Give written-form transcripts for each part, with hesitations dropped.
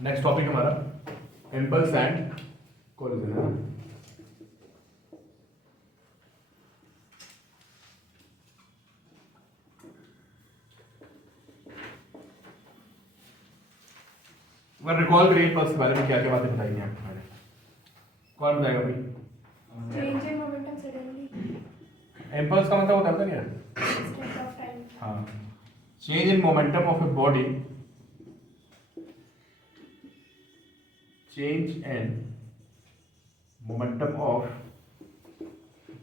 Next topic हमारा impulse and collision है। Recall करिए इम्पल्स के बारे में क्या क्या बातें बताई हैं आपको मैंने। कौन बताएगा भाई? Change in momentum suddenly, impulse का मतलब होता है क्या? Instant of time. हाँ, change in momentum of a body, change in momentum of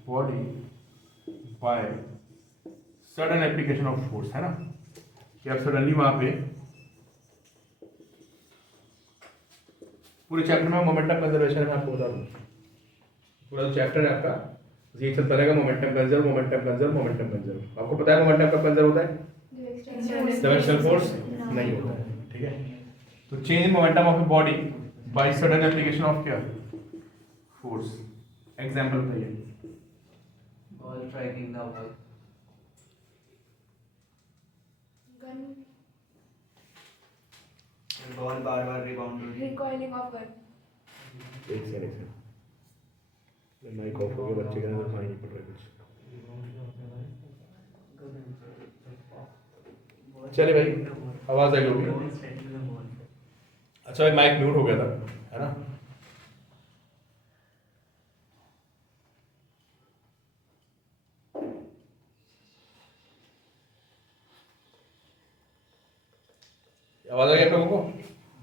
body by sudden application of force, है ना। कि आप सडनली वहां पे पूरे चैप्टर में मोमेंटम कंजर्वेशन में आपको बता दूं, पूरा जो चैप्टर है आपका ये चलता रहेगा momentum conserve, momentum conserve, momentum conserve. आपको पता है मोमेंटम कब कंजर्व होता है? जब एक्सटर्नल फोर्स नहीं होता है, ठीक है। तो change in momentum of a body by sudden application of क्या? फोर्स। एग्जांपल बताइए। Ball striking the ball, gun, ball bar bar rebound होती है। Recoiling of gun. एक सेकंड माइक ऑफ हो गया, बच्चे के अंदर पानी नहीं पड़ रहा कुछ। चलिए भाई, आवाज आई होगी। अच्छा भाई, माइक म्यूट हो गया था, है ना। आवाज आ गई आप लोगों को?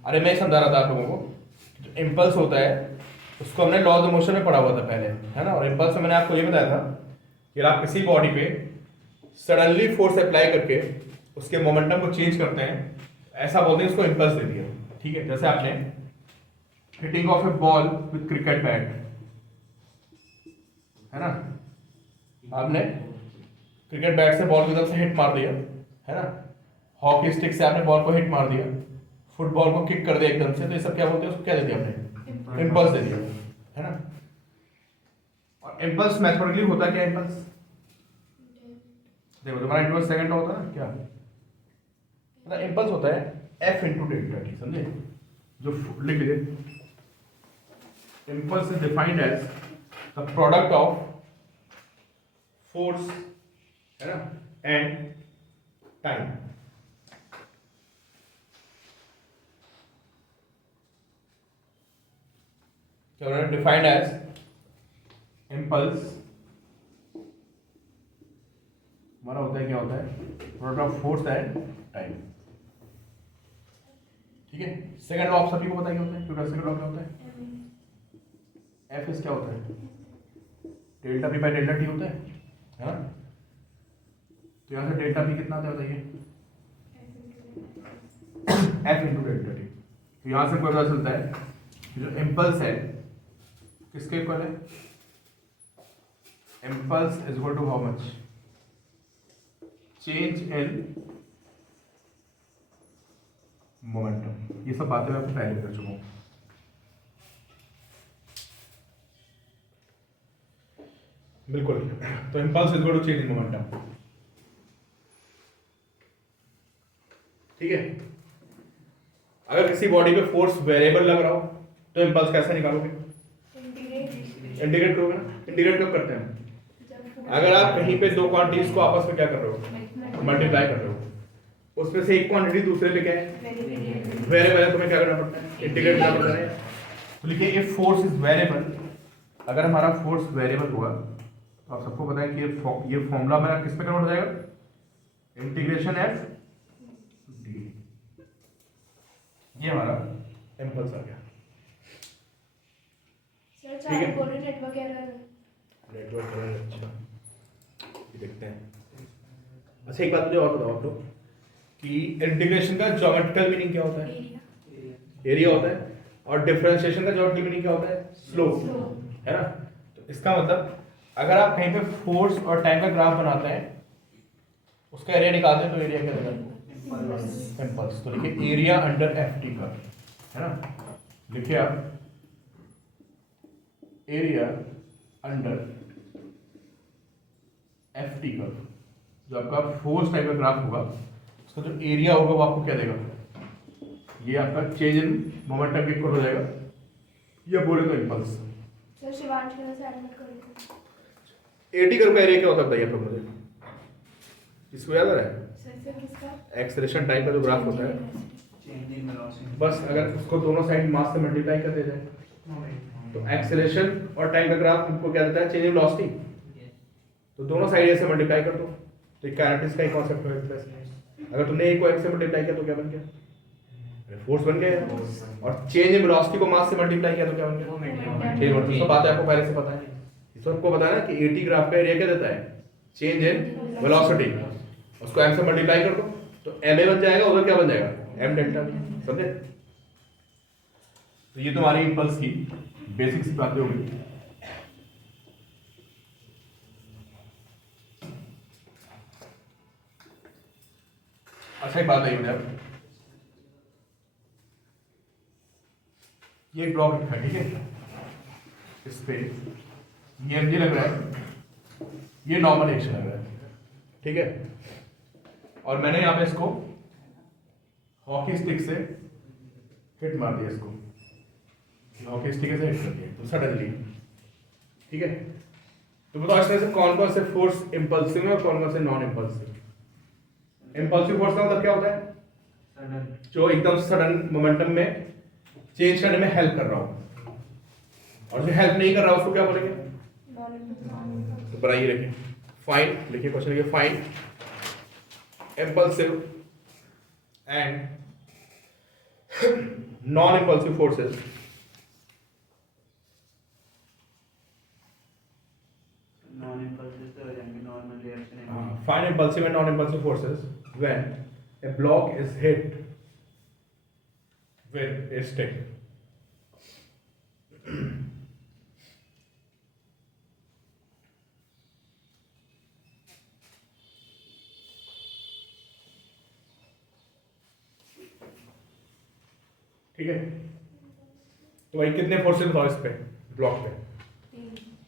अरे मैं समझा रहा था आप लोगों को, जो इम्पल्स होता है उसको हमने लॉ ऑफ मोशन में पढ़ा हुआ था पहले, है ना। और इम्पल्स में मैंने आपको ये बताया था कि आप किसी बॉडी पे सडनली फोर्स अप्लाई करके उसके मोमेंटम को चेंज करते हैं, ऐसा बोलते हैं, उसको इम्पल्स दे दिया, ठीक है। जैसे आपने hitting of a ball with cricket bat, है ना, आपने क्रिकेट बैट से बॉल की तरफ से हिट मार दिया, है ना। हॉकी स्टिक से आपने बॉल को हिट मार दिया, फुटबॉल को किक कर दिया एकदम से, तो ये सब क्या बोलते हैं? उसको क्या दे दिया आपने? इम्पल्स दे दिया, है ना। और इम्पल्स मैथमेटिकली होता क्या? इम्पल्स देखो, तुम्हारा इनवर्स सेकंड होता है ना, क्या मतलब इम्पल्स होता है? F इंटू डेल्टा टी, समझे? जो लिख लीजिए, impulse is defined as the product of force, है ना, एंड टाइम। क्या उन्होंने डिफाइंड एज इम्पल्स हमारा होता है, क्या होता है? Product of force and time, ठीक है। सेकंड लॉ आप सभी को पता क्या होता है? क्योंकि सेकंड लॉ क्या होता है? एफ इज क्या होता है? Delta p by delta T होता है ना। तो यहाँ से डेल्टा पी कितना आता है बताइए? F into delta T. तो यहाँ से कोई पता चलता है कि जो इम्पल्स है किसके इक्वल है? Impulse is equal to how much? Change in momentum. ये सब बातें मैं आपको पहले कर चुका हूं। बिल्कुल। तो impulse is equal to change in momentum, ठीक है। अगर किसी बॉडी पे फोर्स वेरिएबल लग रहा हो तो इम्पल्स कैसे निकालोगे? इंटीग्रेट करोगे ना। इंटीग्रेट कब करते हैं? अगर आप कहीं पे दो क्वांटिटीज को आपस में क्या कर रहे हो? मल्टीप्लाई कर रहे हो, उसमें से एक क्वांटिटी दूसरे पे क्या है? वेरिएबल है, तुम्हें क्या करना पड़ता है? इंटीग्रेट करना पड़ता है। तो लिखिए इफ फोर्स इज वेरिएबल, अगर हमारा फोर्स वेरिएबल हुआ तो आप सबको पता है कि ये फॉर्मूला मेरा किस पे कन्वर्ट हो जाएगा? Integration F D. ये हमारा इम्पल्स आ गया, ठीक है। Network error. नेटवर्क एरर, अच्छा ये देखते हैं। अच्छा एक बात मुझे और बताओ आप लोग कि इंटीग्रेशन का ज्योमेट्रिकल मीनिंग क्या होता है? एरिया होता है। और डिफरेंशिएशन का ज्योमेट्रिकल मीनिंग क्या होता है? स्लोप, है ना। तो इसका मतलब अगर आप कहीं पे फोर्स और टाइम का ग्राफ बनाते हैं, उसका एरिया निकालते हैं, तो एरिया क्या देगा? इम्पल्स। तो लिखिए एरिया अंडर एफ टी का, है ना। लिखिए आप एरिया अंडर एफ टी का, जो आपका फोर्स टाइप का ग्राफ होगा, उसका जो एरिया होगा वो आपको क्या देगा? ये आपका चेंज इन मोमेंटम इक्वल हो जाएगा, या बोले तो इम्पल्स। सर शिवांश के वजह से एडमिट कर दिया। एटी कर्व का एरिया क्या होता है बताइए आप लोग मुझे, इसको याद आ रहा है? सर फिर किसका एक्सेलरेशन टाइम का जो ग्राफ होता है, चेंज इन वेलोसिटी। बस अगर उसको दोनों साइड मास से मल्टीप्लाई कर दिया जाए तो एक्सेलरेशन और टाइम का ग्राफ हमको क्या देता है, चेंज इन वेलोसिटी। तो दोनों साइड ऐसे मल्टीप्लाई कर दो, तो एक काइनेटिक्स का ही कॉन्सेप्ट है। अगर तुमने एक को x से मल्टीप्लाई किया तो क्या बन गया, फोर्स बन गया। और चेंज इन वेलोसिटी को मास से मल्टीप्लाई किया तो क्या बन गया, चेंज इन। तो बात है आपको पहले से पता है, इसको आपको पता है ना कि 80 ग्राफ का एरिया क्या देता है, चेंज इन वेलोसिटी। उसको m से मल्टीप्लाई कर दो तो ma बन जाएगा, उधर क्या बन जाएगा, m डेल्टा। समझे? तो ये तुम्हारी इंपल्स की बेसिक सी बातें होगी। अच्छा एक बात बताइए मुझे, अब ये ब्लॉक रखा है, ठीक है, इस पे ये mg लग रहा है, ये नॉर्मल एक्शन लग रहा है, ठीक है। और मैंने यहाँ पे इसको हॉकी स्टिक से हिट मार दिया, इसको हॉकी स्टिक से हिट कर दिया तो सडनली, ठीक है। तो बताओ इसमें से कौन कौन से फोर्स इंपल्सिव है और कौन कौन से नॉन इंपल्सिव। इंपल्सिव फोर्स का मतलब क्या होता है, सडन, जो एकदम सडन मोमेंटम में चेंज करने में हेल्प कर रहा हो, और जो हेल्प नहीं कर रहा उसको क्या बोलेंगे, तो बनाइए, लिखिए फाइंड, लिखिए क्वेश्चन, लिखिए find impulsive and non-impulsive forces non impulsive से हो जाएंगे normal reaction. find impulsive and non-impulsive forces when a block is hit with a stick. ठीक है, तो भाई कितने फोर्सेस बताओ इस पे, ब्लॉक पे?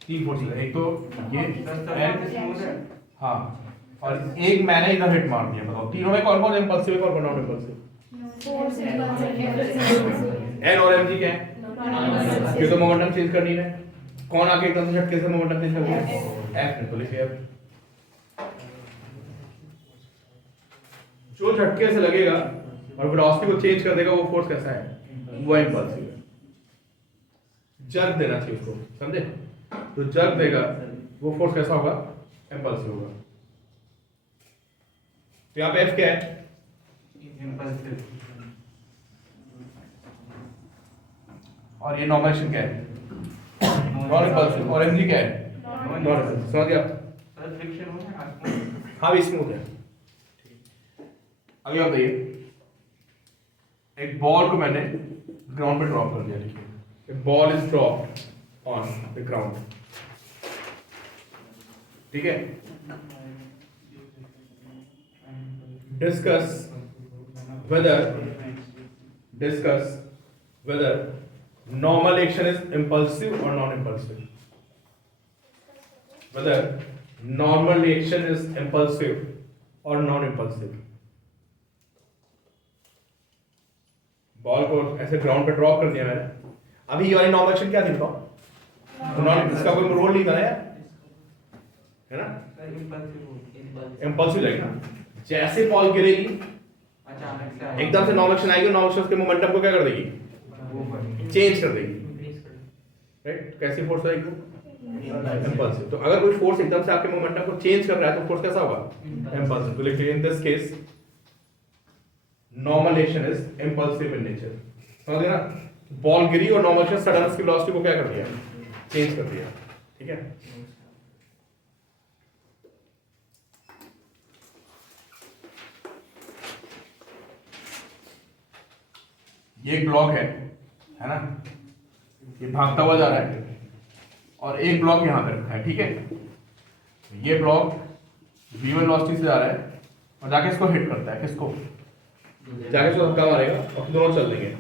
तीन फोर्सेस है, एक तो ये हाँ, और एक मैंने इधर हिट मार दिया। बताओ तीनों में कौन कौन इंपल्सिव है, कौन कौन नॉन इंपल्सिव? एन और एम जी क्या है, ये तो मोमेंटम चेंज करनी है। कौन आके एकदम से झटके से मोमेंटम चेंज कर दिया, एफ ने। तो लिखिए अब जो झटके से लगेगा और वेलोसिटी को चेंज कर देगा वो फोर्स कैसा है, वो इंपल्सिव है। जर्क देना चाहिए उसको, समझे? तो जर्क देगा वो फोर्स कैसा होगा, इंपल्सिव होगा। तो यहाँ पे एफ क्या है, इंपल्सिव। और ये नॉर्मल एक्शन क्या है, नॉन इंपल्सिव। और एमजी क्या है, नॉन इंपल्सिव। समझ गया? सर फ्रिक्शन हो गया, हाँ भी स्मूथ है। अभी आप बताइए, एक बॉल को मैंने ग्राउंड पे ड्रॉप कर दिया। देखिए ball is dropped on the ground, ठीक है। Discuss whether normal action is impulsive or non-impulsive. Whether normal action is impulsive or non-impulsive. Ball को ऐसे ग्राउंड पे ड्रॉप कर दिया मैंने। अभी ये वाली नॉर्मल एक्शन क्या थी बताओ? तो नॉन, इसका कोई रोल नहीं था ना यार, है ना? इंपल्सिव लगेगा। जैसे बॉल गिरेगी अचानक से एकदम से नॉर्मल एक्शन आएगी, नॉर्मल एक्शन उसके मोमेंटम को क्या कर देगी, चेंज कर देगी, राइट? कैसी फोर्स आएगी, इंपल्सिव। तो अगर कोई फोर्स एकदम से आपके मोमेंटम को चेंज कर रहा है तो फोर्स कैसा होगा, इंपल्सिव। तो लिखिए in this case normal action is impulsive in nature. समझ गए ना? बॉल गिरी और नॉर्मल एक्शन सडन उसकी वेलोसिटी को क्या कर दिया, चेंज कर दिया, ठीक है। ये एक ब्लॉक है ना, ये भागता हुआ जा रहा है और एक ब्लॉक यहाँ पे रखा है, ठीक है। ये ब्लॉक v1 वेलोसिटी से जा रहा है और जाके इसको हिट करता है, किसको, जाके इसको धक्का मारेगा और दोनों चल देंगे।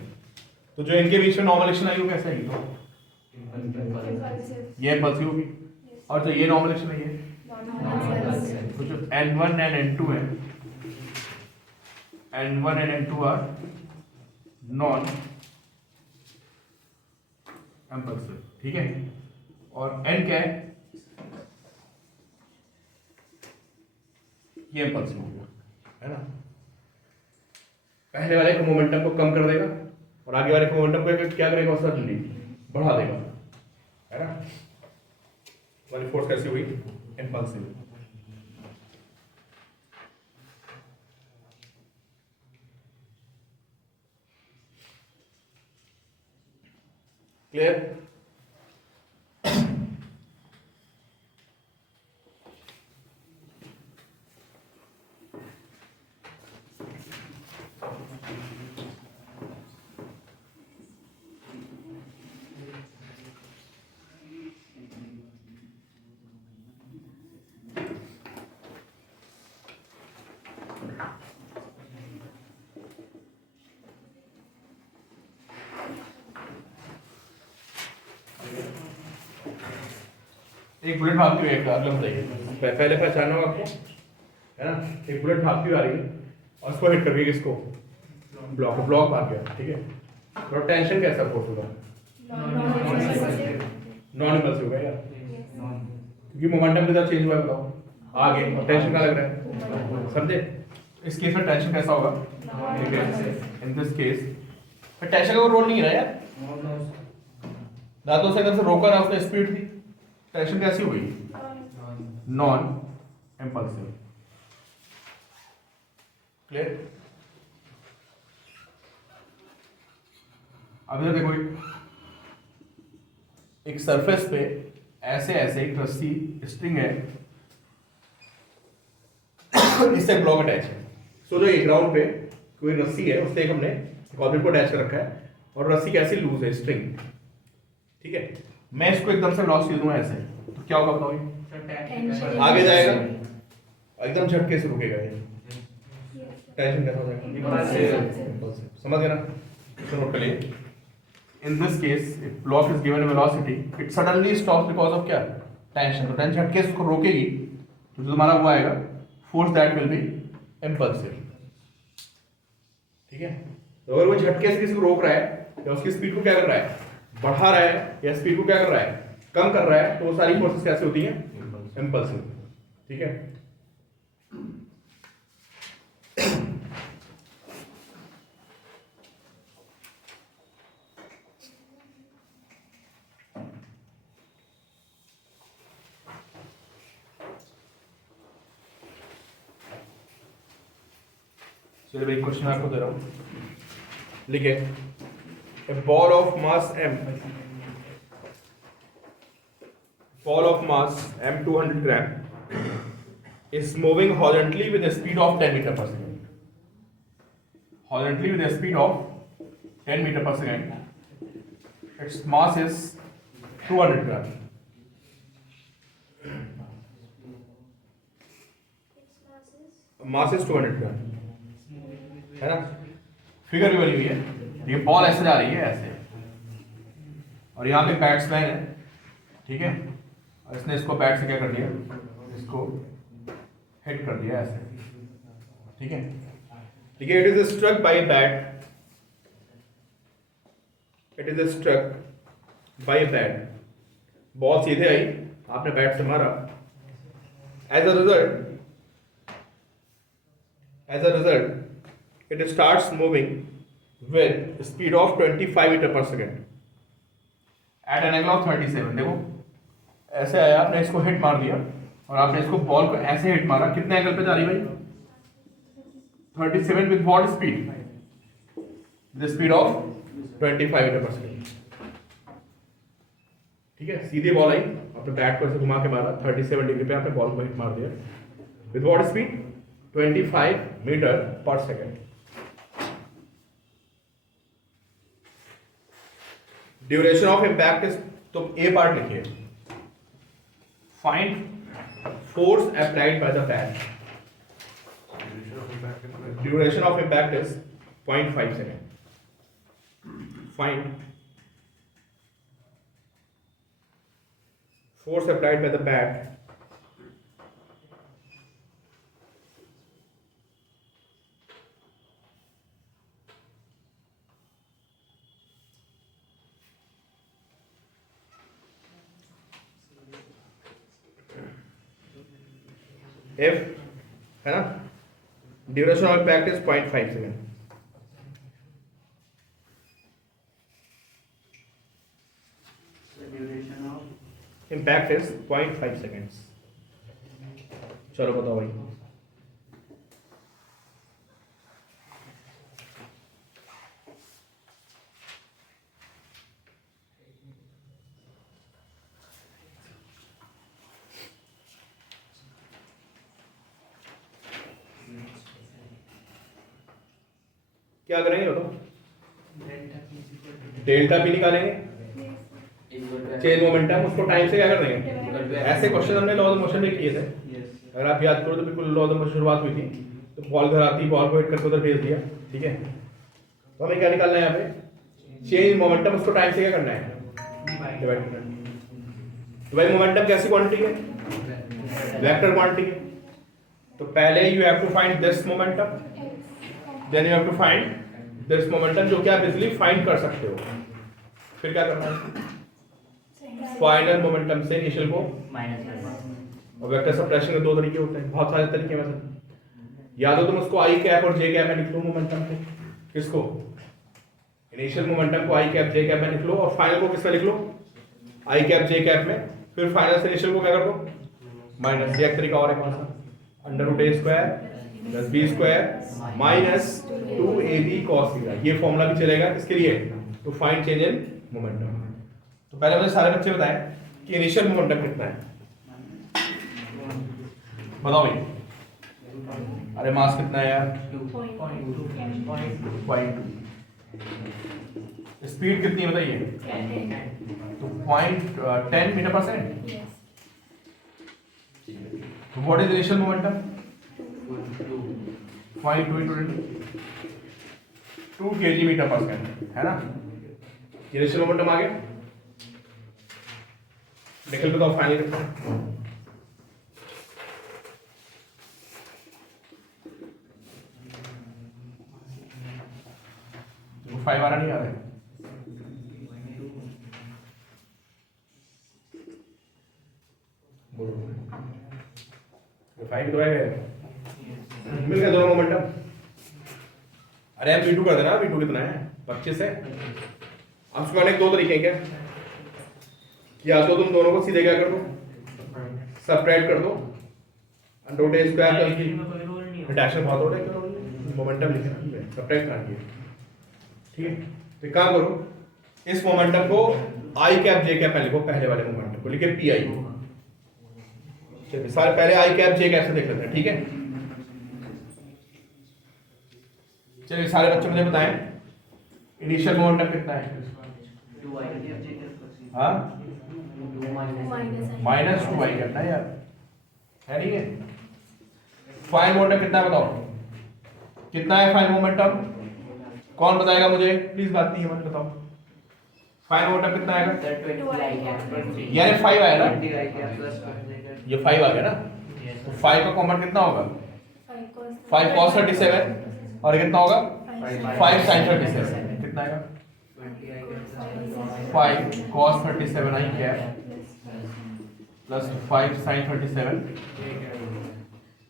तो जो इनके बीच में नॉर्मल एक्शन आई वो कैसे आएगी, तो ये इंपल्सिव होगी। और जो ये नॉर्मल एक्शन है ये, तो जो N1 and N2 है, N1 and N2 are non impulsive, ठीक है। और एन क्या है, ये इम्पल्सिव हो गया, है ना। पहले वाले के मोमेंटम को कम कर देगा और आगे वाले के मोमेंटम को क्या करेगा, सडनली बढ़ा देगा, है ना। वाली फोर्स कैसी हुई, इम्पल्सिव। क्लियर। एक बुलेट भागती हुई, एक अगला बताइए, पहले पहचाना होगा आपको, है ना। एक बुलेट भागती हुई आ रही है और उसको हिट कर गई, किसको, ब्लॉक, ब्लॉक भाग गया, ठीक है। तो टेंशन कैसा फोर्स होगा, नॉन इम्पल्सिव होगा यार, क्योंकि मोमेंटम के साथ चेंज हुआ है, बताओ आगे, और टेंशन का लग रहा है, समझे। इस केस में टेंशन कैसा होगा, इन दिस केस टेंशन का कोई रोल नहीं है ना यार, ना तो उसे अगर से रोका ना उसने स्पीड थी, टेंशन कैसी हुई, नॉन इम्पल्सिव। क्लियर। अब इधर देखो, एक सरफेस पे ऐसे ऐसे एक रस्सी स्ट्रिंग है, इससे ब्लॉक अटैच है। सो जो एक ग्राउंड पे कोई रस्सी है, उससे एक हमने ऑब्जेक्ट को अटैच कर रखा है और रस्सी कैसी लूज है, स्ट्रिंग, ठीक है। मैं इसको एकदम से वेलोसिटी दूंगा ऐसे, तो क्या होगा बताओ, आगे जाएगा, एकदम झटके से रुकेगा ये, टेंशन कैसा हो जाएगा, समझ गए ना। तो नोट कर लिए, in this case if block is given velocity, it suddenly stops because of क्या, टेंशन। तो टेंशन झटके से उसको रोकेगी, तो जो तुम्हारा वो आएगा force, that will be impulsive, ठीक है। तो अगर वो झटके से किसी को रोक रहा है या उसकी स्पीड को क्या कर रहा है, बढ़ा रहा है, या स्पीड को क्या कर रहा है, कम कर रहा है, तो वो सारी फोर्सेस कैसे होती हैं, इम्पल्सिव, ठीक है। चलिए भाई, क्वेश्चन आपको दे रहा हूं, लिखे। A ball of mass m, ball of mass m 200 gram is moving horizontally with a speed of 10 meter per second. Horizontally with a speed of 10 meter per second. Its mass is 200 gram. Mass is 200 gram, है ना। Figure भी बनी हुई है, ये ball ऐसे जा रही है ऐसे, और यहाँ पे बैट्समैन है, ठीक है, और इसने इसको बैट से क्या कर दिया, इसको हिट कर दिया ऐसे, ठीक है। ठीक है, it is struck by bat, it is struck by bat, ball सीधे आई, आपने बैट से मारा, as a result it starts moving with speed of 25 meter per second at an angle of 37। देखो ऐसे आया, आपने इसको हिट मार दिया और आपने इसको बॉल को ऐसे हिट मारा, कितने एंगल पे जा रही भाई, 37 with what speed, the speed of 25 meter per second, ठीक है। सीधी बॉल आई, आपने बैट को ऐसे घुमा के मारा, 37 डिग्री पे आपने बॉल को हिट मार दिया, with what speed, 25 meter per second। Duration of impact is, तो ए पार्ट लिखिए, find force applied by the bat. Duration of impact is 0.5 second. Find force applied by the bat if, है ना, duration of impact is 0.5 second. Duration of impact is 0.5 seconds. चलो बताओ भाई। क्या करेंगे बताओ? डेल्टा पी निकालेंगे, चेंज मोमेंटम, उसको टाइम से क्या कर देंगे। ऐसे क्वेश्चन हमने लॉ ऑफ मोशन में किए थे, अगर आप याद करो तो बिल्कुल लॉ ऑफ मोशन शुरुआत हुई थी, तो बॉल घर आती, बॉल को हिट करके उधर भेज दिया, ठीक है। तो हमें क्या निकालना है यहाँ पे, चेंज मोमेंटम, उसको टाइम से क्या करना है, डिवाइड करना है। तो भाई मोमेंटम कैसी क्वांटिटी है, वेक्टर क्वांटिटी है। तो पहले you have to find this momentum, then you have to find this momentum, जो कि आप इजीली फाइंड कर सकते हो। फिर क्या करना है, फाइनल मोमेंटम से इनिशियल को माइनस। और वेक्टर सब्ट्रैक्शन के दो तरीके होते हैं, बहुत सारे तरीके में से याद हो तुम उसको आई कैप और जे कैप में लिख लो मोमेंटम को, किसको, इनिशियल मोमेंटम को आई कैप जे कैप में लिख लो, और फाइनल को किसमें लिख लो, आई कैप जे कैप में। फिर फाइनल से इनिशियल को क्या कर दो, माइनस। ये एक तरीका और है, कौन सा, under root a square plus b square minus 2ab cos theta. ये फॉर्मूला भी चलेगा किसके लिए, to find change in momentum. तो पहले मुझे सारे बच्चे बताएं कि इनिशियल मोमेंटम कितना है, बताओ भाई। अरे मास कितना है यार, 2.2। स्पीड कितनी है बताइए, तो 0.10 मीटर पर सेकंड। तो what is initial momentum, 2 kg metre per second, है ना। इनिशियल मोमेंटम आ गया, निकल बताओ फाइनल कितना है। तो 5 आ रहा नहीं आ रहा है, तो 5 तो है, मिल गया दोनों मोमेंटम। अरे हम V2 कर देना, V2 कितना है 25 है। अब उसको करने के दो तरीके हैं क्या, कि या तो तुम दोनों को सीधे क्या कर दो, सबट्रैक्ट कर दो, अंडर रूट ए स्क्वायर कर की रिडक्शन बहुत हो रहा है, मोमेंटम लिखे ना, सबट्रैक्ट ना किए, ठीक है। तो काम करो, इस मोमेंटम को आई कैप जे कैप में लिखो, पहले वाले मोमेंटम को लिखे पी आई। चलिए सारे पहले आई कैप जे कैप से देख लेते हैं, ठीक है। चलिए सारे बच्चे मुझे बताएं इनिशियल मोमेंटम कितना है, हाँ -2 आई करना है यार, है नहीं है। फाइनल मोमेंटम कितना है बताओ, कितना है फाइनल मोमेंटम, कौन बताएगा मुझे प्लीज, बात नहीं है मत बताओ। फाइनल मोमेंटम कितना आएगा, यार 5 आया ना, ये 5 आ गया ना, तो 5 का कॉमन कितना होगा, 5 cos 37 और कितना होगा 5 sin 37, कितना आएगा 5 cos 37 आई कैप प्लस 5 sin 37।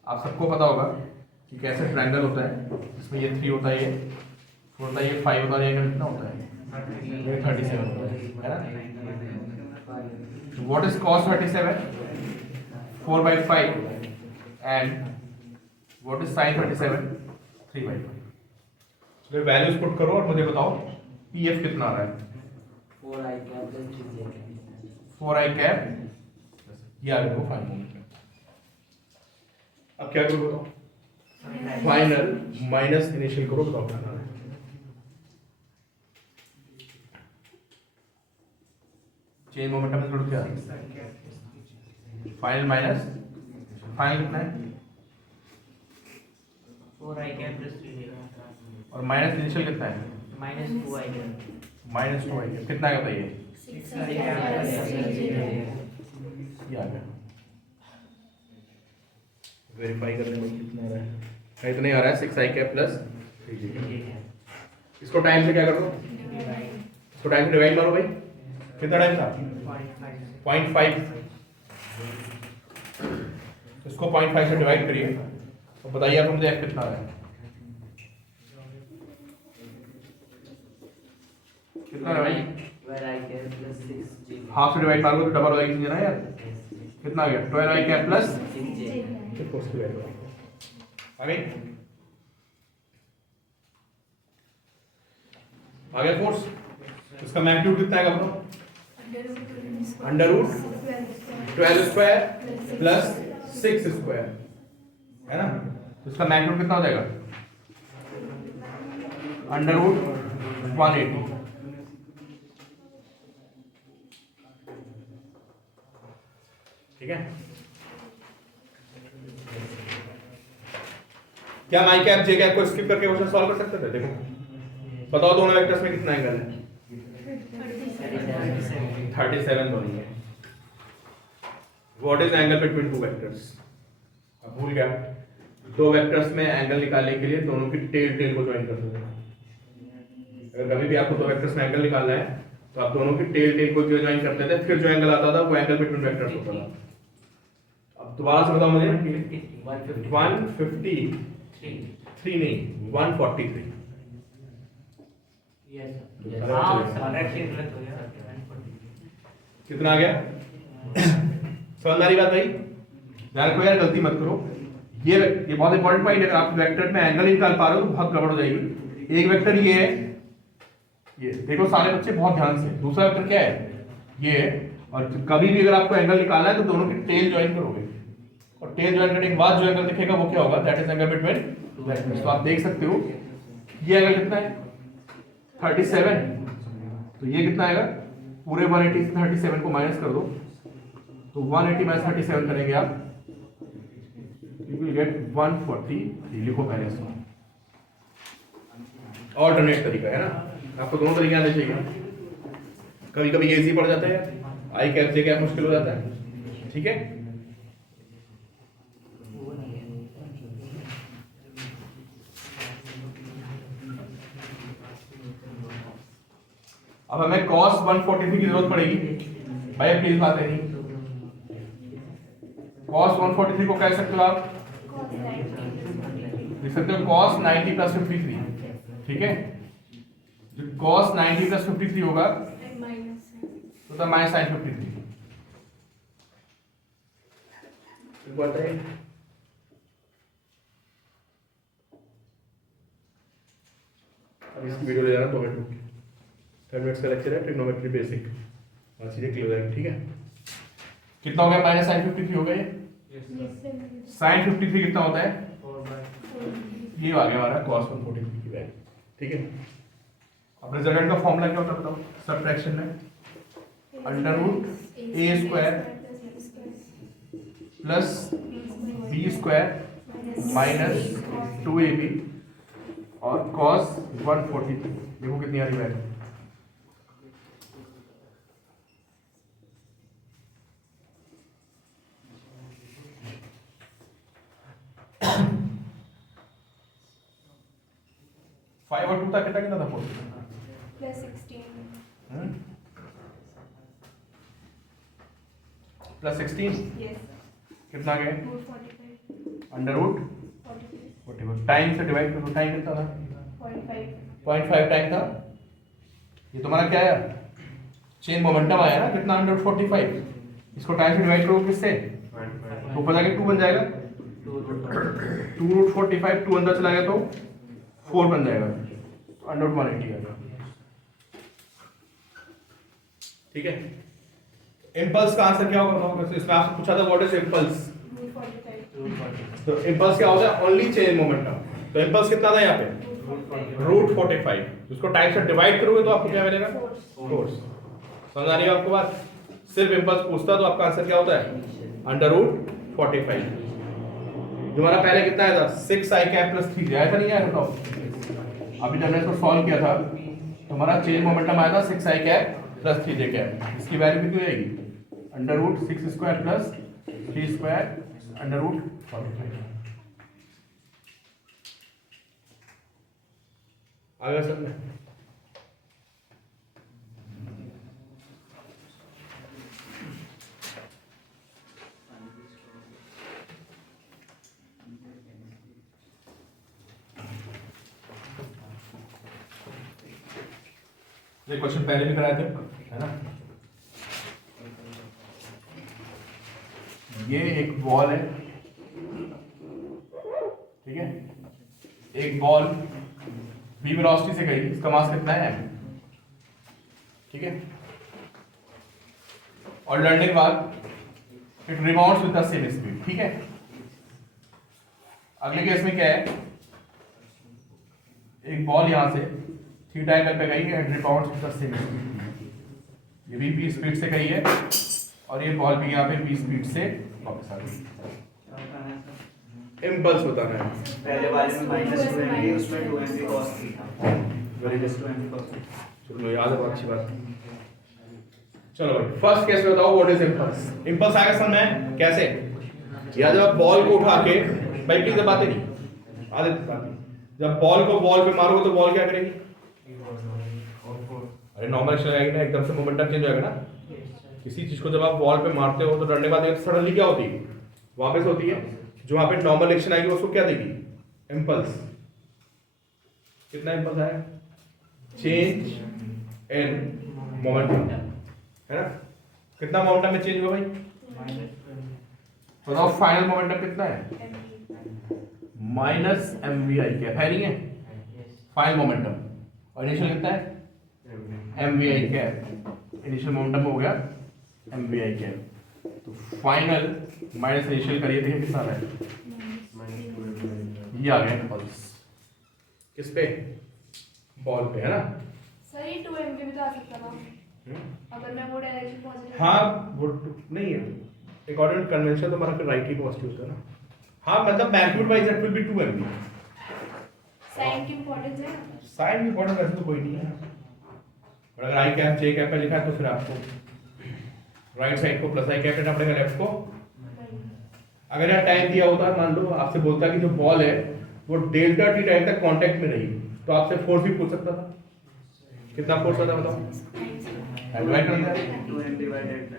आप सबको पता होगा कि कैसे ट्रायंगल होता है, इसमें ये 3 होता है, ये 4 होता है, ये 5 होता है, ये कितना होता है, ये 37 होता है ना। What is cos 37, 4/5 and what is sin 37, 3/5। तो वैल्यूज पुट करो और मुझे बताओ पीएफ कितना आ रहा है, 4i कैप, ये आ गया फाइनल मोमेंटम। अब क्या करो बताओ, फाइनल माइनस इनिशियल करो, बताओ कितना आ रहा है। चेंज मोमेंटम में थोड़ा क्या, फाइनल माइनस फाइनल कितना है, 4i कैप प्लस 3 और माइनस इनिशियल कितना है, -2i कैप, -2i कैप, कितना है बताइए, 6i कैप प्लस 3 ये आ गया। वेरीफाई करने में कितना आ रहा है, इतना ही आ रहा है 6i कैप प्लस 3j। इसको टाइम से क्या कर दो, इसको टाइम से डिवाइड मारो भाई, कितना टाइम था 0.5। इसको 0.5 से डिवाइड करिए तो बताइए आप मुझे f कितना आ रहा है, कितना है भाई? हाफ से डिवाइड मारोगे तो डबल हो जाएगी ना यार, कितना आ गया 12 i कैप प्लस फोर्स की वैल्यू आ गई, आ गया फोर्स। इसका मैग्नीट्यूड कितना है बताओ? Under root 12 square plus 6 square है ना, तो इसका मैग्नीट्यूड कितना हो जाएगा? Under root 180। ठीक है, क्या माई कैप जे कैप को स्किप करके क्वेश्चन सॉल्व कर सकते थे? देखो बताओ दोनों वेक्टर्स में कितना एंगल है? 37 तो नहीं है। What is angle between two vectors? अब भूल गया, दो वेक्टर्स में एंगल निकालने के लिए दोनों की टेल को ज्वाइन कर सकते हैं। अगर कभी भी आपको दो वेक्टर्स में एंगल निकालना है तो आप दोनों की टेल को जो ज्वाइन करते थे, फिर जो एंगल आता था वो एंगल बिटवीन वेक्टर्स होता था। अब दोबारा से बताओ मुझे, 153 नहीं 143 कितना आ गया? समझ आ रही बात भाई? ध्यान रखो यार, गलती मत करो। ये बहुत इंपॉर्टेंट पॉइंट है। अगर आप वेक्टर में एंगल निकाल पा रहे हो तो बहुत गड़बड़ हो जाएगी। एक वेक्टर ये है, ये देखो सारे बच्चे बहुत ध्यान से, दूसरा वेक्टर क्या है? ये है। और कभी भी अगर आपको एंगल निकालना है तो दोनों की टेल ज्वाइन करोगे, और टेल ज्वाइन करने के बाद जो एंगल दिखेगा वो क्या होगा? That is angle between vectors. तो आप देख सकते हो ये एंगल कितना है? 37। तो ये कितना आएगा? पूरे 180 से 37 को माइनस कर दो तो 180 माइनस 37 करेंगे आप, यू विल गेट 143। लिखो पहले इसको, ऑल्टरनेट तरीका है ना, आपको दोनों तरीके आने चाहिए। कभी कभी ये इजी पड़ जाता है, आई कैप से कैप मुश्किल हो जाता है। ठीक है, अब हमें cos 143 की जरूरत पड़ेगी। भैया प्लीज बात है नहीं, cos 143 को कह सकते हो आप, लिख सकते हो cos 90 प्लस 53। ठीक है, जो cos 90 प्लस 53 होगा तो था माइनस sin 53। अब इसकी वीडियो ले जाना 2 मिनट में, 10 मिनट्स का लेक्चर है ट्रिग्नोमेट्री बेसिक, और चीजें क्लियर हो जाएगी। ठीक है, कितना हो गया? माइनस sin 53 हो गया। sin 53 कितना होता है? ये आ गया हमारा cos 143 की वैल्यू। ठीक है, अब रिजल्टेंट का फॉर्मूला क्या होता है बताओ? सब्ट्रैक्शन में under root a square plus b square minus 2ab और cos 143। देखो कितनी आ रही वैल्यू? फाइव और 2 था, कितना कितना था? 4 प्लस 16 प्लस 16 यस कितना आ गया? 45 अंडर रूट 45 टाइम से डिवाइड करो, टाइम कितना था? 0.5 टाइम था। ये तुम्हारा क्या है? चेन मोमेंटम आया ना, कितना? Under root 45। इसको टाइम से डिवाइड करो किससे? तो ऊपर जाके 2 बन जाएगा, 2 रूट 45, 2 अंदर चला गया तो 4 बन जाएगा, अंडर रूट 180 आ गया। ठीक है, इम्पल्स का आंसर क्या होगा? इसमें आपसे पूछा था व्हाट इज इम्पल्स, तो इम्पल्स क्या होता है? Only chain momentum. तो इम्पल्स कितना था यहाँ पे? रूट 45। उसको टाइम से डिवाइड करोगे तो आपको क्या मिलेगा? फोर्स। समझ आ रही है आपको बात? सिर्फ इम्पल्स पूछता तो आपका आंसर क्या होता है? Under root 45। हमारा पहले कितना आया था? 6i कैप प्लस 3 आया था, नहीं आया था? अभी जब मैंने इसको सॉल्व किया था तो हमारा चेन मोमेंटम आया था 6i cap plus 3j cap. इसकी वैल्यू कितनी हो जाएगी? Under root 6 square plus 3 square under root 45। आ गया समझ में? ये क्वेश्चन पहले भी कराए थे, है ना। ये एक बॉल है, ठीक है, एक बॉल v वेलोसिटी से गई, इसका मास कितना है m, ठीक है, और लड़ने के बाद it rebounds with the same speed, ठीक है। अगले केस में क्या है, एक बॉल यहां से थीटा एंगल पे गई है and rebounds with the same speed, ये भी v स्पीड से गई है और ये बॉल भी यहाँ पे v स्पीड से वापस आ गई। इम्पल्स बताना है। पहले वाले में -2mv, उसमें 2mv cos theta, very good, 2mv cos theta. चलो याद है, बहुत अच्छी बात। चलो भाई फर्स्ट केस में बताओ व्हाट इज इम्पल्स। इम्पल्स आएगा समझ में कैसे, या जब आप बॉल को उठा के, भाई प्लीज बातें नहीं, आदत बात नहीं, जब बॉल को बॉल पे मारोगे तो बॉल क्या करेगी, अरे नॉर्मल एक्शन आएगी ना, एकदम से मोमेंटम चेंज हो जाएगा ना। किसी चीज को जब आप बॉल पे मारते हो तो डरने के बाद सडनली क्या होती है, वापस होती है, जो वहां पे नॉर्मल एक्शन आएगी उसको क्या देगी, इम्पल्स। कितना इम्पल्स आया, चेंज इन मोमेंटम, है ना। कितना मोमेंटम में चेंज हुआ भाई, बताओ फाइनल मोमेंटम कितना है, minus M V I cap है, नहीं है फाइनल मोमेंटम, और इनिशियल कितना है M V I cap, initial momentum हो गया एम वी आई कैप, तो फाइनल माइनस इनिशियल करिए, देखिए कितना आ रहा है, ये आ गया इम्पल्स किस पे, बॉल पे, है ना। सर ये 2mv भी तो आ सकता था अगर मैं वो डायरेक्शन पॉजिटिव, हाँ वो नहीं है, अकॉर्डिंग टू कन्वेंशन तो हमारा राइट ही पॉजिटिव होता है ना। हाँ मतलब magnitude wise it will be 2mv, sign की इंपॉर्टेंस है ना। साइन की इंपॉर्टेंस वैसे तो कोई नहीं है, और अगर आई कैप जे कैप पे लिखा है तो फिर आपको राइट साइड को प्लस आई कैप लेना पड़ेगा, लेफ्ट को। अगर यहाँ टाइम दिया होता है, मान लो आपसे बोलता कि जो बॉल है वो डेल्टा टी टाइम तक कांटेक्ट में रही, तो आपसे फोर्स भी पूछ सकता था, कितना फोर्स आता बताओ, डिवाइड कर दिया 2mv by delta।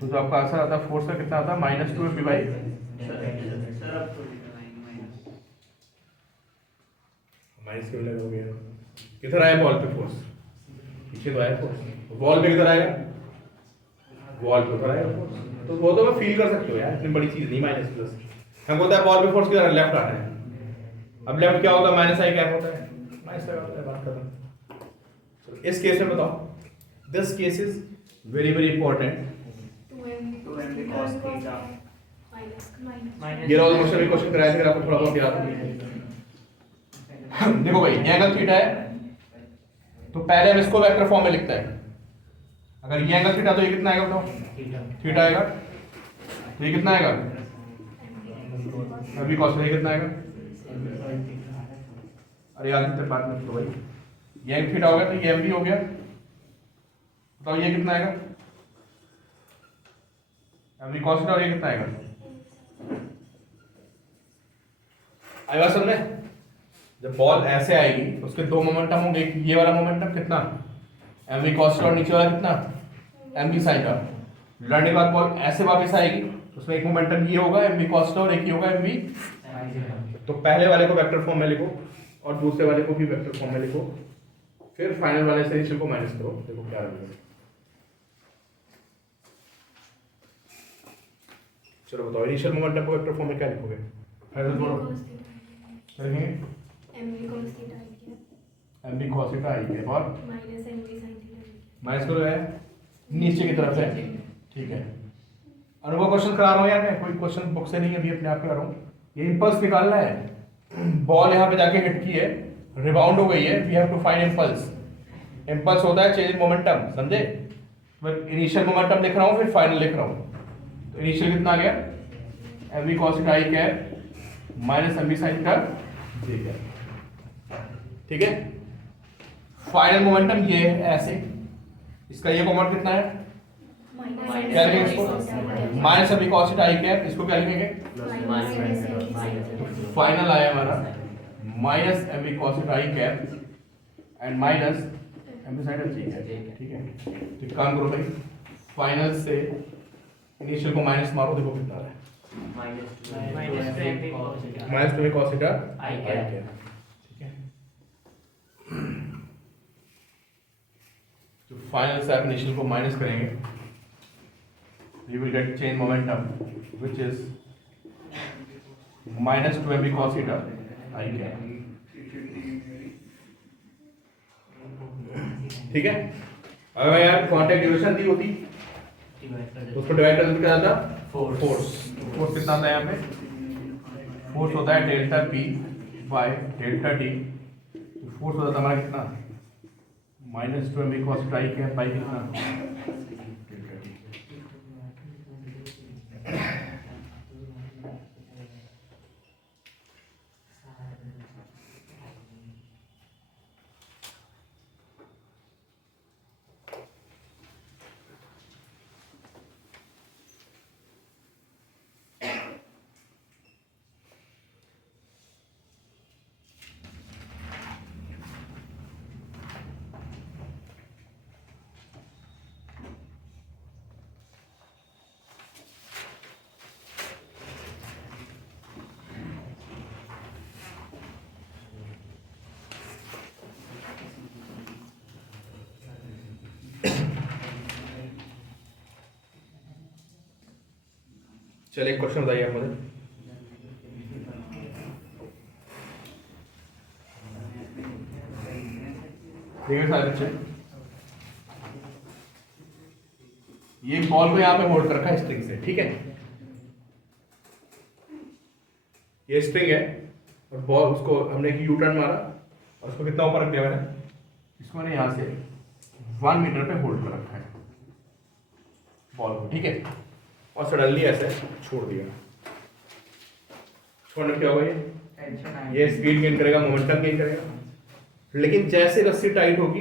तो जो आपका आंसर आता फोर्स का कितना आता, -2mv बाई, सर अब थोड़ी माइनस माइनस क्यों लगा हो गया, किधर आया बॉल पे फोर्स, पीछे तो आया फोर्स, बॉल पे किधर आएगा, बॉल पे उधर आएगा फोर्स, तो वो तो मैं फील कर सकते हो यार, इतनी बड़ी चीज नहीं माइनस प्लस। हम बोलता है बॉल पे फोर्स किधर है, लेफ्ट आ रहा है, अब लेफ्ट क्या होगा, माइनस आई क्या होता है, माइनस आई होता है, बात खत्म। So, इस केस में बताओ, this case is very very important, 2mv cos theta minus ये रोल मोशन में क्वेश्चन कराया था, अगर आपको थोड़ा बहुत याद है। देखो भाई ये एंगल थीटा है, तो पहले हम इसको वेक्टर फॉर्म में लिखते हैं, अगर ये एंगल थीटा तो ये कितना आएगा बताओ, थीटा आएगा, तो ये कितना आएगा, अभी कॉस में कितना आएगा, अरे यार इतने बात मत करो भाई, ये एंगल थीटा हो गया तो ये एम भी हो गया, बताओ ये कितना आएगा, एम कॉस थीटा, और ये कितना आएगा, आएगा समझ में। जब बॉल ऐसे आएगी तो उसके दो मोमेंटम होंगे, ये वाला मोमेंटम कितना एम वी कॉस और नीचे वाला कितना एम वी साइन का, लड़ने के बाद बॉल ऐसे वापस आएगी, उसमें एक मोमेंटम ये होगा एम वी कॉस और एक ही होगा एम वी, तो पहले वाले को वेक्टर फॉर्म में लिखो और दूसरे वाले को भी वेक्टर फॉर्म में लिखो, फिर फाइनल वाले से इनिशियल को माइनस करो, देखो क्या लगेगा। चलो बताओ इनिशियल मोमेंटम को वेक्टर फॉर्म में क्या लिखोगे, फाइनल बोलो क्या लिखेंगे, mv cos थीटा आई क्या, एम बी कॉस थीटा आई है, और minus mv sin theta minus करो है नीचे की तरफ है, ठीक है। अनुभव क्वेश्चन करा रहा हूँ यार मैं, कोई क्वेश्चन बुक से नहीं है, अभी अपने आप करा रहा हूँ। ये इम्पल्स निकालना है, बॉल यहाँ पे जाके हिट की है, रिबाउंड हो गई है, we have to find impulse. Impulse होता है चेंज इन मोमेंटम, समझे, मैं इनिशियल मोमेंटम लिख रहा हूँ फिर फाइनल लिख रहा हूँ, तो इनिशियल कितना आ गया एम वी कॉस थीटा आई cap minus M V sine theta J cap, ठीक है। फाइनल मोमेंटम ये है ऐसे, इसका ये मोमेंट कितना है, क्या लिखेंगे इसको, minus M V cos theta आई कैप, इसको क्या लिखेंगे, फाइनल आया हमारा minus M V cos theta I cap and minus M V sine theta J cap, ठीक है। तो एक काम करो भाई, फाइनल से इनिशियल को माइनस मारो, देखो कितना आ रहा है, माइनस 2 cos थीटा आई कैप, ठीक है। तो फाइनल से आप इनिशियल को माइनस करेंगे, we will get change momentum which is minus 2mv cos theta I cap. ठीक है, अगर यार कांटेक्ट ड्यूरेशन दी होती तो उसको डिवाइड कर देते क्या आता? फोर्स। फोर्स कितना आता है यहाँ पे? फोर्स होता है delta p by delta t. Force होता है हमारा कितना? Minus 2mv cos theta I cap by कितना? Delta t. चलिए एक क्वेश्चन बताइए आप मुझे। देखिए सारे बच्चे, ये बॉल को यहाँ पे होल्ड कर रखा है स्ट्रिंग से, ठीक है। ये स्ट्रिंग है और बॉल, उसको हमने एक यू टर्न मारा और उसको कितना ऊपर रख दिया मैंने? इसको मैंने यहाँ से 1 मीटर पे होल्ड कर रखा है बॉल को, ठीक है। और सडनली ऐसे छोड़ दिया। छोड़ने क्या होगा? ये स्पीड गेन करेगा, मोमेंटम गेन करेगा, लेकिन जैसे रस्सी टाइट होगी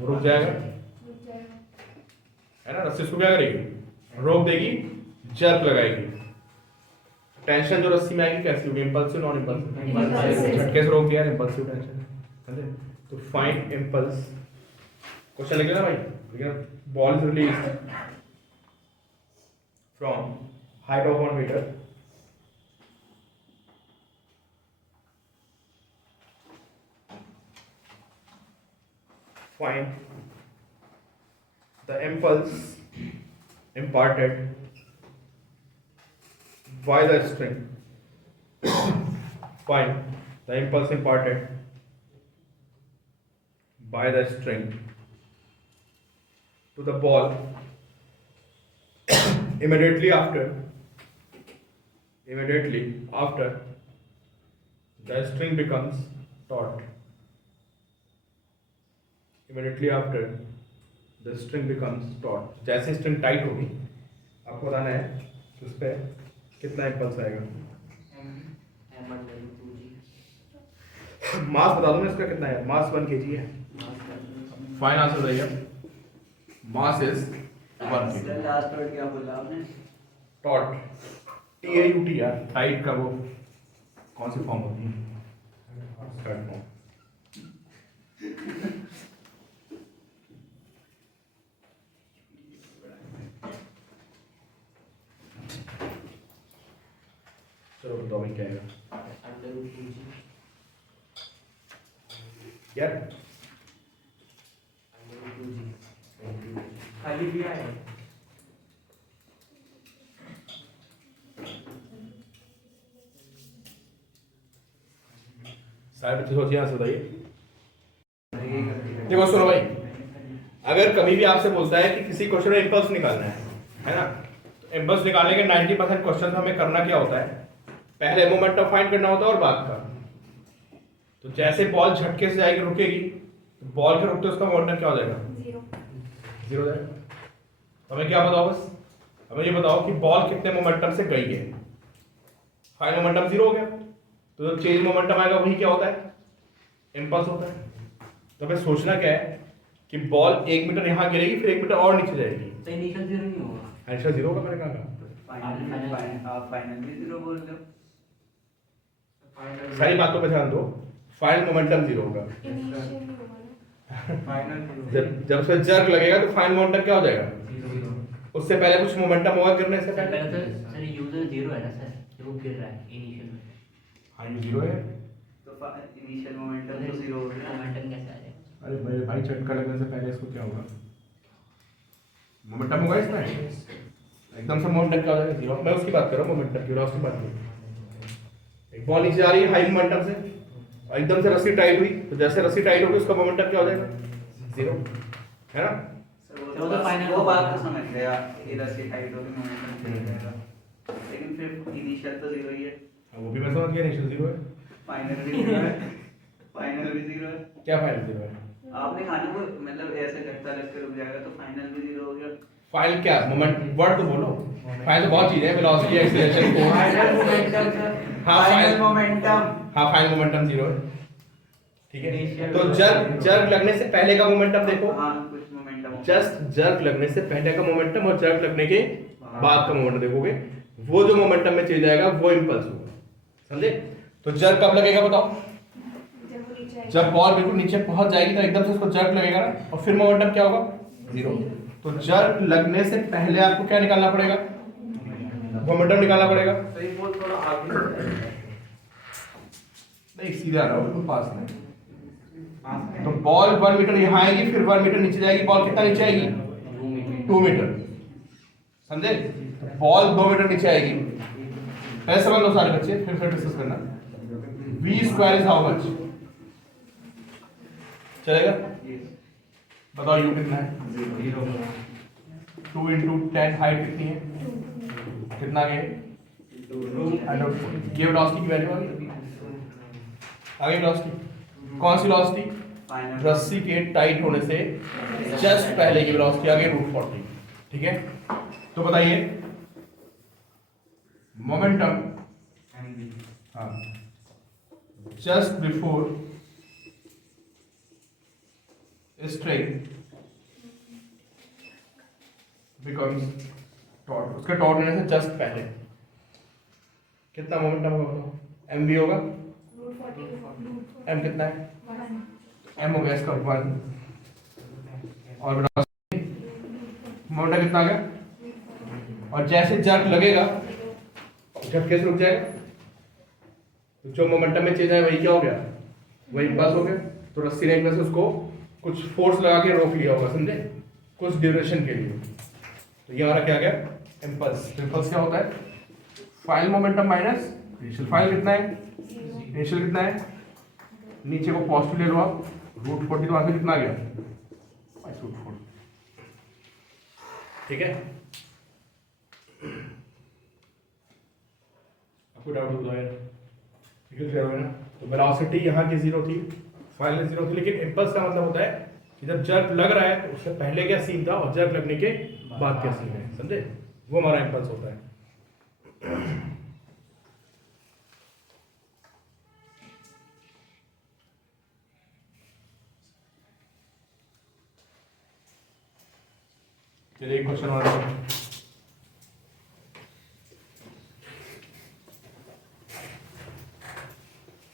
रुक जाएगा, है ना। रस्सी उसको क्या करेगी? रोक देगी, जर्क लगाएगी। टेंशन जो रस्सी में आएगी कैसी होगी? Impulsive, non impulsive? झटके से रोक दिया, इंपल्सिव टेंशन, समझे? तो फाइंड इंपल्स। क्वेश्चन लिख लेना भाई। Ball is released from height of 1 meter find the impulse imparted by the string find the impulse imparted by the string to the ball immediately after the string becomes taut. Immediately after the string becomes taut, जैसे string tight होगी आपको बताना है उस पर कितना impulse आएगा। मास बता दो ना इसका कितना है? मास 1 kg है। फाइन आंसर बताइए। Mass is 1 kg। Last word क्या बोला आपने? टॉट, TAUT यार, टाइट का वो कौन सी फॉर्म होती है? Third form. चलो बताओ भाई क्या है यार? खाली दिया है। सारे बच्चे सोचिए, आंसर बताइए। देखो सुनो भाई, अगर कभी भी आपसे बोलता है कि किसी क्वेश्चन में इंपल्स निकालना है ना, तो इंपल्स निकालने के 90% क्वेश्चन हमें करना क्या होता है? पहले मोमेंटम फाइंड करना होता है और बाद का। तो जैसे बॉल झटके से जाएगी, रुकेगी, तो बॉल के रुकते उसका मोमेंटम क्या हो जाएगा? जीरो हो जाएगा। तो हमें क्या बताओ? बस हमें ये बताओ कि बॉल कितने मोमेंटम से गई है। फाइनल मोमेंटम 0 हो गया, तो जो चेंज मोमेंटम आएगा वही क्या होता है? इंपल्स होता है। तो हमें सोचना क्या है कि बॉल 1 मीटर यहाँ गिरेगी, फिर 1 मीटर और नीचे जाएगी। तो इनिशियल 0 नहीं होगा? इनिशियल 0 होगा, मैंने कहा। आप फाइनली 0 बोल रहे हो। सारी बातों पे ध्यान दो। फाइनल मोमेंटम 0 होगा। जब उसमें जर्क लगेगा तो फाइनल मोमेंटम क्या हो जाएगा? उससे पहले कुछ मोमेंटम होगा गिरने से पहले। सर यूजर 0 है ना सर, जो गिर रहा है इनिशियल में। हाँ, ये 0 है। तो इनिशियल मोमेंटम तो 0 हो गया। मोमेंटम कैसे आ जाएगा? अरे मेरे भाई झटका लगने से पहले इसको क्या होगा? मोमेंटम होगा इसमें, एकदम से मोमेंटम क्या हो जाएगा? जीरो। मैं उसकी बात कर रहा हूँ, मोमेंटम की उसकी बात नहीं। एक बॉल नीचे आ रही है हाई मोमेंटम से, और एकदम से रस्सी टाइट हुई, तो जैसे रस्सी टाइट होगी उसका मोमेंटम क्या हो जाएगा? जीरो, है ना? वो तो फाइनल वो बात तो समझ गया, इधर से टाइट होगी मोमेंटम चेंज जाएगा, लेकिन फिर इनिशियल तो जीरो ही है। वो भी मैं समझ गया, इनिशियल जीरो है, फाइनल भी जीरो है, फाइनल भी जीरो है। क्या फाइनल जीरो है? आपने खाने को मतलब ऐसे लगता लगते रुक जाएगा तो फाइनल भी जीरो हो गया। फाइनल क्या मोमेंट, वर्ड तो बोलो। फाइनल तो बहुत चीजें हैं, velocity, acceleration, force. Final momentum sir, हाँ, फाइनल मोमेंटम। हाँ, फाइनल मोमेंटम जीरो है, ठीक है। Initial तो जर्क लगने से पहले का मोमेंटम देखो, हाँ कुछ मोमेंटम जस्ट जर्क लगने से पहले का मोमेंटम और जर्क लगने के बाद का मोमेंटम देखोगे, वो जो मोमेंटम में चेंज आएगा वो इंपल्स होगा, समझे? तो जर्क कब लगेगा बताओ? जब वो नीचे आएगा। जब बॉल बिल्कुल नीचे पहुंच जाएगी तो एकदम से उसको जर्क लगेगा ना, और फिर मोमेंटम क्या होगा? जीरो। तो जर्क लगने से पहले आपको क्या निकालना पड़ेगा? मोमेंटम निकालना पड़ेगा। तो ये बॉल थोड़ा आगे नहीं, सीधा रहो, बिल्कुल पास नहीं। तो बॉल 1 मीटर यहाँ आएगी, फिर 1 मीटर नीचे जाएगी। बॉल कितना नीचे आएगी? 2 मीटर, समझे? बॉल 2 मीटर नीचे आएगी। पहले समझ लो सारे बच्चे, फिर डिस्कस करना। v square is how much? चलेगा? बताओ u कितना है? 2 इंटू 10, हाइट कितनी है? कितना है? ये वेलोसिटी की वैल्यू आ गई। आगे वेलोसिटी, कौन सी वेलोसिटी? रस्सी के टाइट होने से जस्ट पहले की वेलोसिटी आ गई √40, ठीक है। तो बताइए मोमेंटम, हाँ, just before strain becomes torque, उसके टॉर्क होने से जस्ट पहले कितना मोमेंटम होगा बताओ? mv होगा। m कितना है? m हो गया इसका 1, और मोमेंटम कितना आ गया? और जैसे जर्क लगेगा झटके से रुक जाएगा, तो जो मोमेंटम में चेंज आया वही क्या हो गया? वही बस हो गया। तो रस्सी ने एक वजह से उसको कुछ फोर्स लगा के रोक लिया होगा, समझे? कुछ ड्यूरेशन के लिए। तो ये हमारा क्या गया? इम्पल्स। इम्पल्स क्या होता है? Final momentum minus initial. Final कितना है? इनिशियल कितना है? नीचे को पॉजिटिव ले लो आप, √40, तो आगे कितना आ गया? √4, ठीक है। आपको डाउट होगा यार? क्लियर हो ना? तो वेलोसिटी यहाँ की जीरो थी, फाइनल जीरो थी, लेकिन इम्पल्स का मतलब होता है कि जब जर्क लग रहा है तो उससे पहले क्या सीन था और जर्क लगने के बाद क्या सीन है, समझे? वो हमारा इम्पल्स होता है। चलिए एक क्वेश्चन और है।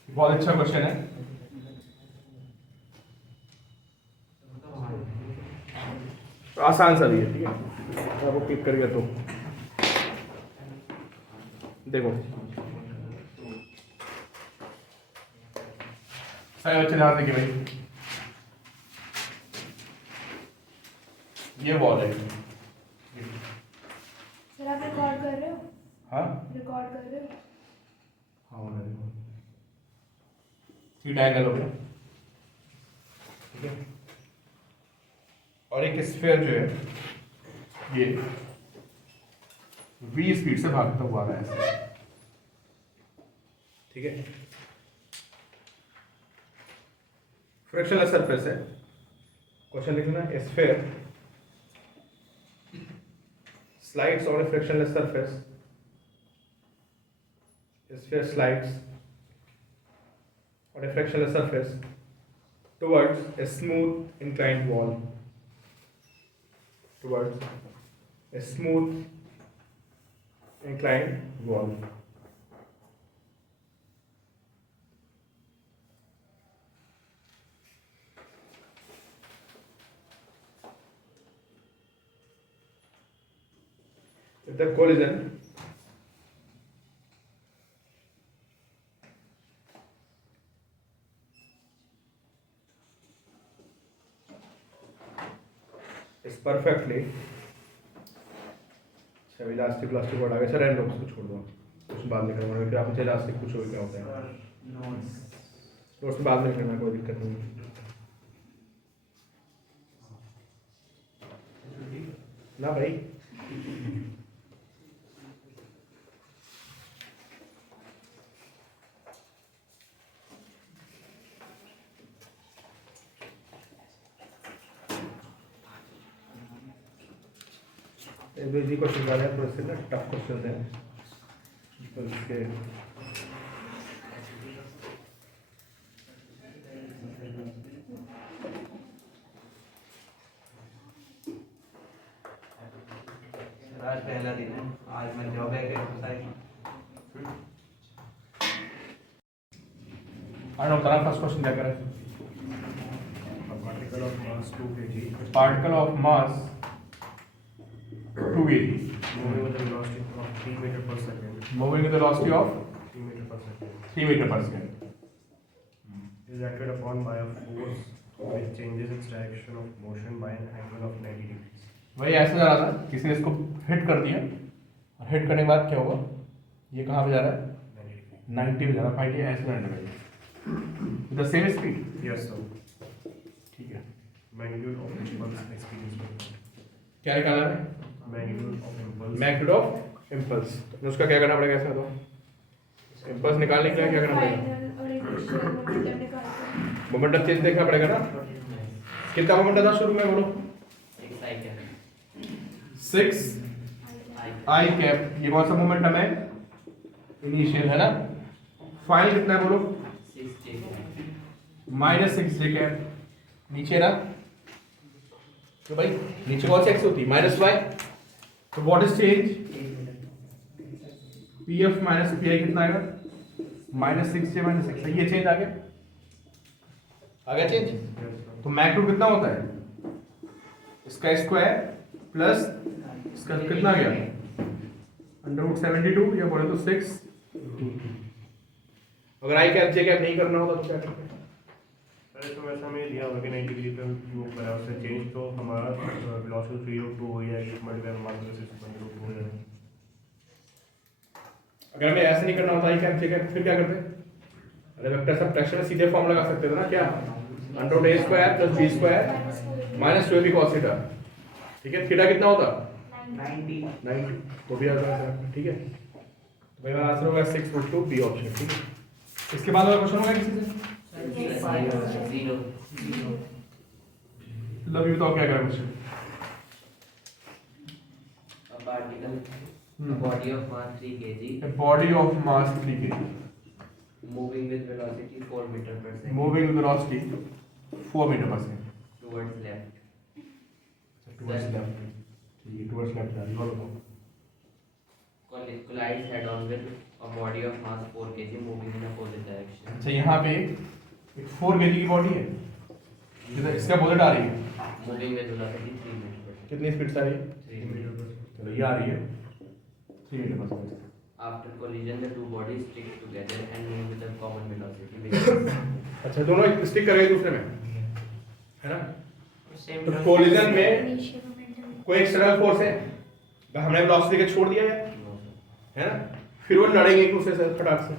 बहुत अच्छा क्वेश्चन है। आसान सा भी है, ठीक है। आपको क्लिक करिए तो देखो, सारे बच्चे ध्यान देखिए भाई, ये बॉल है। सर आप रिकॉर्ड कर रहे हो? हाँ रिकॉर्ड कर रहे हो? हाँ, देखो थीटा एंगल हो गया, ठीक है। और एक स्फीयर जो है ये v स्पीड से भागता हुआ आ रहा है ऐसे, ठीक है। फ्रिक्शनलेस सरफेस है। क्वेश्चन लिखना, sphere slides on a frictionless surface. Sphere slides on a frictionless surface towards a smooth inclined wall. Towards a smooth inclined wall. If the collision इस परफेक्टली। अच्छा इलास्टिक वर्ड आ गया sir, and उसको छोड़ दो, कुछ बाद में करना फिर आप मुझे इलास्टिक पूछोगे क्या होता है। नोट्स बाद में करना, कोई दिक्कत नहीं। ना भाई इजी क्वेश्चन आ रहे हैं, थोड़े से ना टफ क्वेश्चन हैं तो इसके आज पहला दिन है, आज मैं जॉब है एक्सरसाइज। आना उतारा। फर्स्ट क्वेश्चन क्या करें? particle of mass 2 kg particle of mass 2 kg moving with a velocity of 3 meter per second. Moving with velocity of 3 meter per second 3 metre per second is acted upon by a force which changes its direction of motion by an angle of 90 degrees. वही ऐसे जा रहा था, किसी ने इसको hit कर दिया और हिट करने के बाद क्या होगा, ये कहाँ पे जा रहा है? 90 degree. 90 पे जा रहा है। फाइंड ऐसे जाने लगा with the same speed. Yes, sir. ठीक है, Magnitude of impulse experience. क्या निकालना है? Magnitude of impulse. Magnitude of impulse. तो उसका क्या करना पड़ेगा ऐसा? तो इम्पल्स निकालने के लिए क्या करना पड़ेगा? फाइनल और इनिशियल मोमेंटम निकालते हैं। मोमेंटम चेंज देखना पड़ेगा ना। कितना मोमेंटम था शुरू में बोलो? 6 आई कैप। ये कौन सा मोमेंटम है? इनिशियल है ना। फाइनल कितना है बोलो? -6 जे कैप। नीचे ना, तो भाई नीचे कौन सी एक्स होती है? -y। तो what is change? pf minus pi कितना आएगा? -6 जे -6। ये चेंज आ गया, आ गया चेंज। Yes, sir. तो मैग्नीट्यूड कितना होता है? इसका स्क्वायर प्लस इसका कितना आ गया? √72 या बोले तो 6। अगर आई कैप जे कैप नहीं करना होता तो क्या करते हैं? पहले तो वैसा हमें दिया होगा कि 90 डिग्री पे मूव करा, उससे चेंज तो हमारा वेलोसिटी 3/2 हो जाएगी, मल्टीप्लाई मास से 6/2 हो जाएगा। अगर हमें ऐसे नहीं करना होता आई कैप जे कैप, फिर क्या करते? अरे वेक्टर सबट्रैक्शन में सीधे फॉर्म लगा सकते थे ना। क्या? √a² + b² minus 2ab cos theta. ठीक है, थीटा कितना होता? 90। तो भी आता है, ठीक है। तो भाई आंसर होगा 6/2 बी ऑप्शन। ठीक है, इसके बाद और क्वेश्चन होगा किसी से? लव यू बताओ क्या करें question? Body of mass 3 kg body of mass 3 kg moving with velocity 4 meter per second moving with velocity 4 metre per second towards left. Towards left. ठीक है, टुवर्ड्स लेफ्ट जा रही है। और बताओ। Collides head on with a body of mass 4 kg moving in opposite direction. अच्छा, यहाँ पे एक 4 kg की बॉडी है, इधर इसका बुलेट आ रही है, Moving with velocity 3 meter per second. कितनी स्पीड से आ रही है? 3 meter per second. चलो ये आ रही है 3 metre per second. After collision, the two bodies stick together and move with a common velocity. अच्छा, दोनों स्टिक करेंगे दूसरे में, है ना। Same तो कोलिजन में इनिशियल मोमेंटम कोई एक्सटर्नल फोर्स है, हमने वेलोसिटी के छोड़ दिया है ना। फिर वो लड़ेंगे एक दूसरे से फटाक से।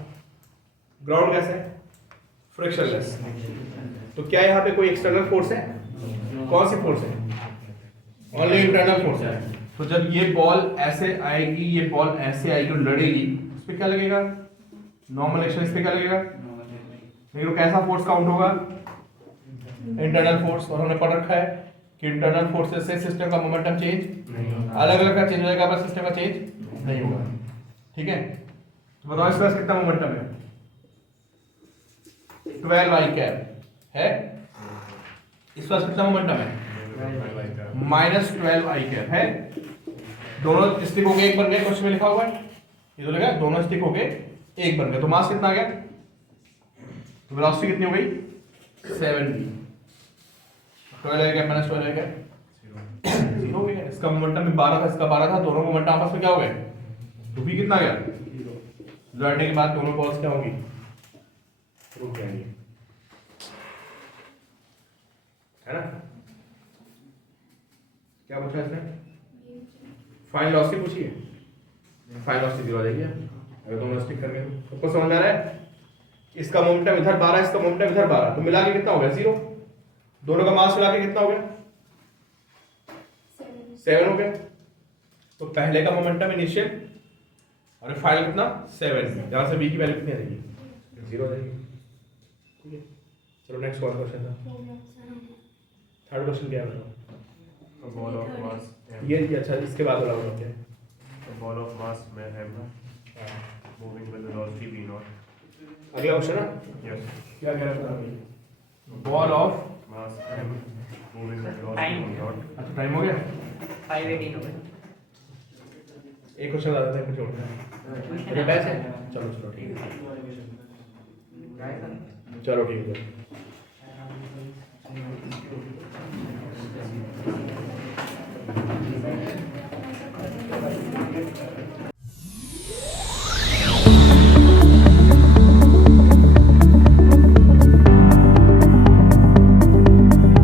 ग्राउंड कैसे है? फ्रिक्शनलेस। तो क्या यहाँ पे कोई एक्सटर्नल फोर्स है? कौन सी फोर्स है? ओनली इंटरनल फोर्स है। तो जब ये बॉल ऐसे आएगी, ये बॉल ऐसे आएगी और लड़ेगी, उस पे क्या लगेगा? Normal action. इस पे क्या लगेगा? लेकिन वो कैसा फोर्स काउंट होगा? Internal force. और हमने पढ़ रखा है कि इंटरनल फोर्सेस से सिस्टम का मोमेंटम चेंज अलग अलग का चेंज होगा, पर सिस्टम का चेंज नहीं होगा। ठीक है, तो बताओ इस पास कितना मोमेंटम है? 12 आई कैप है। इस पास कितना मोमेंटम है? -12 आई कैप है। दोनों स्टिक हो गए, एक बन गए। क्वेश्चन में लिखा हुआ है, ये तो लगा दोनों स्टिक हो गए एक बन गए। तो मास कितना आ गया? तो वेलोसिटी कितनी हो गई? 7v। 12 आई कैप -12 आई कैप 0 हो गया। इसका मोमेंटम भी 12 था, इसका 12 था, दोनों मोमेंटम आपस में क्या हो गए? तो v कितना आ गया? लड़ने के बाद दोनों बॉल्स क्या होंगी? रुक जाएंगी, है ना। क्या पूछा इसने? फाइंड वेलोसिटी पूछी है, फाइंड वेलोसिटी 0 आ जाएगी। अगर दोनों स्टिक करके सबको समझ आ रहा है? इसका मोमेंटम इधर 12, इसका मोमेंटम इधर 12, तो मिला के कितना हो गया? 0। दोनों का मास मिला के कितना हो गया? 7 हो गया। तो पहले का मोमेंटम इनिशियल और फाइनल कितना? 7। जहाँ से b की वैल्यू कितनी आ जाएगी? 0 आ जाएगी। ठीक है, चलो नेक्स्ट और क्वेश्चन था। थर्ड क्वेश्चन क्या है बताओ? A ball of mass m. ये अच्छा, इसके बाद वाला बताओ क्या है? A ball of mass m moving with velocity v naught. अगला क्वेश्चन ना, Yes. क्या कह रहा था? Ball of, Mass m moving with velocity Time. v naught. अच्छा टाइम हो गया, 518 हो गया। एक क्वेश्चन ज़्यादा था, कुछ और था। अच्छा बैच है, चलो चलो ठीक है, चलो ठीक है।